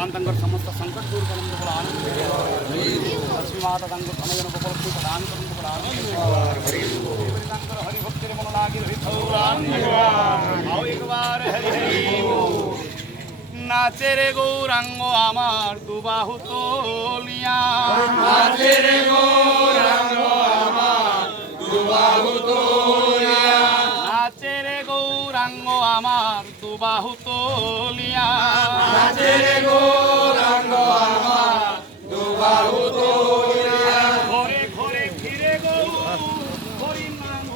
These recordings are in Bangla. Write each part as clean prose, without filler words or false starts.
भगवान तंकर समस्त संकट दूर करने को आनंद लक्ष्मी माता तंकर तनयन गोपाल प्रदान करने को आनंद हरि भक्त रे मन लागी रही आओ एक बार हरि हरि नाचे रे गौरांग आमार दुबाहु तोलिया नाचे रे गौरांग आमार दुबाहु तोलिया नाचे रे गौरांग आमार दुबाहु तोलिया नाचे रे गौरांग आमार दुबाहु तोलिया घरे घरे फिरे गौ हरि नाम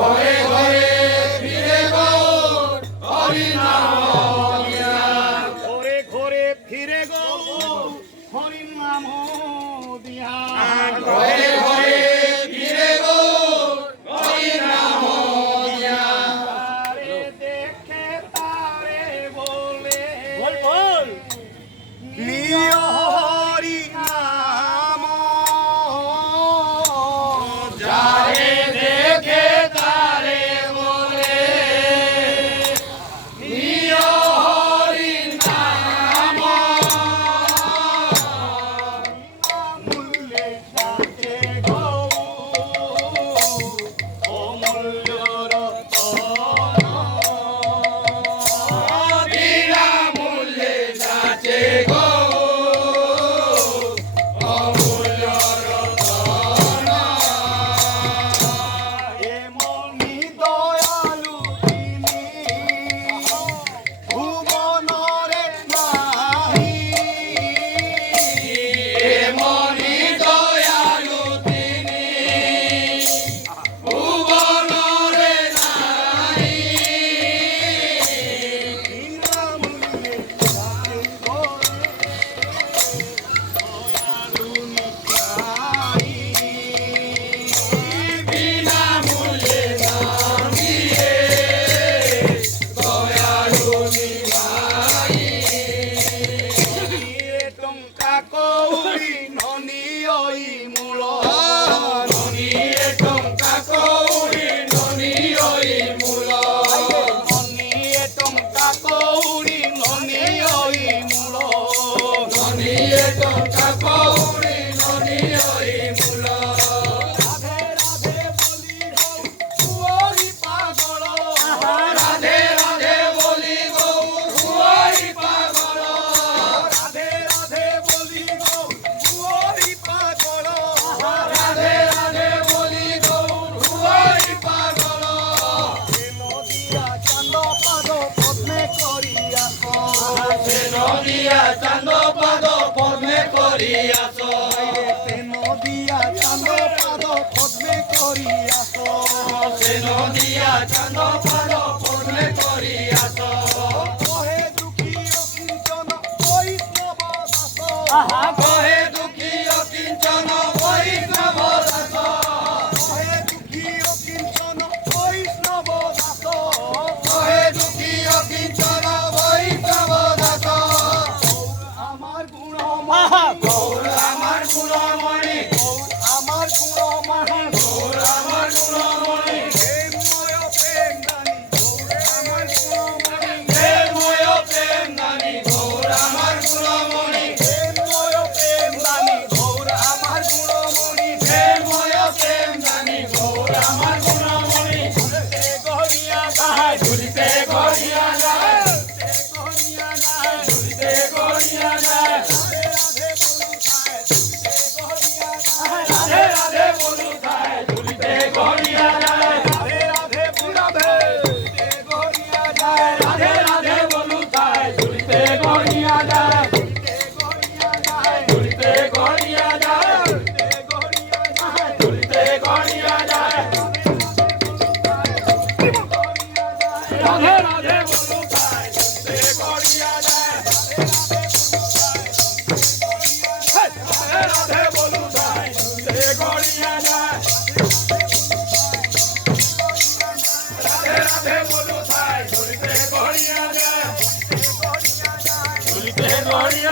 घरे घरे फिरे गौर हरि नाम घरे घरे फिरे गौ हरि नाम दिया घरे घरे फिरे गौर हरि नाम तारे देखे तारे बोले बोल बोल लियो हरि नाम जारे देखे तारे बोले नियो हरि नाम मूल्य जाते गौ অমূল্য রতন বিনা মূল্যে যাচে গো অমূল্য রতন এমনি দয়ালু তিনি ভুবনরে নাহি এমনি দয়ালু তিনি ভুবনরে নাই বিনামূল্যে যাতে করে দয়ালু নিতাই বিনা মূল্যে দাম দিয়ে দয়ালু নিভাই টঙ্কা কৌরি ননিয়ই মূল ননিয়ে টঙ্কা কৌরি ননিয়ই মূল ননিয়ে টঙ্কা কৌরি ননিয়ই মূল ননিয়ে টঙ্কা কৌরি ননিয়ই মূল রাধে রাধে বলি গৌ কুঁৱৰী পাগল রাধে রাধে বলি গৌর হুয়ারি পাগল রাধে রাধে বলি গৌ কুঁৱৰী পাগল রাধে রাধে বলি গৌর হুয়ারি পাগল নদিয়া চান্দ পাদ পদ্মে করিয়া সে নদিয়া চাঁদ পাদ পদ্মে করিয়াছ নদিয়া চান্দ পাদ পদ্মে করিয়া সে নদিয়া চাঁদ পাদ পদ্মে করিয়াছ কহে দুঃখী অকিঞ্চন বৈষ্ণৱ দাস কহে দুঃখী অকিঞ্চন বৈষ্ণব দাস কহে দুঃখী অকিঞ্চন বৈষ্ণৱ দাস কহে দুঃখী অকিঞ্চন বৈষ্ণব দাস আমার গুণমণি গৌর আমার গুণমণি আমার গুণমণি গৌর আমার গুণমণি প্রেমময় প্রেম দানি আমার গুণমণি প্রেমময় প্রেম দানি গৌর আমার গুণমণি প্রেমময় প্রেম দানি গৌর আমার গুণমণি প্রেমময় প্রেম দানি গৌর আমার গুণমণি ঝুলতে গড়িয়া যায় ঝুলিতে গড়িয়া যায় গড়িয়া যায় ঝুলিতে গড়িয়া যায় রাধে রাধে বলু যায় রাধে রাধে বলু যায় ঝুলিতে গড়িয়া যায় রাধে রাধে বুড়াবে গড়িয়া যায় রাধে রাধে বলু যায় ঝুলিতে গড়িয়া যায় গড়িয়া যায় ঝুলিতে গড়িয়া যায় গড়িয়া যায় ঝুলিতে গড়িয়া যায় রাধে রাধে রাধে বলু যায় ঝুলিতে গড়িয়া যায় রাধে রাধে বলু যায় ঝুলিতে গড়িয়া যায় রাধে রাধে বলু যায় ঝুলিতে গড়িয়া যায় ঝুলিতে গড়িয়া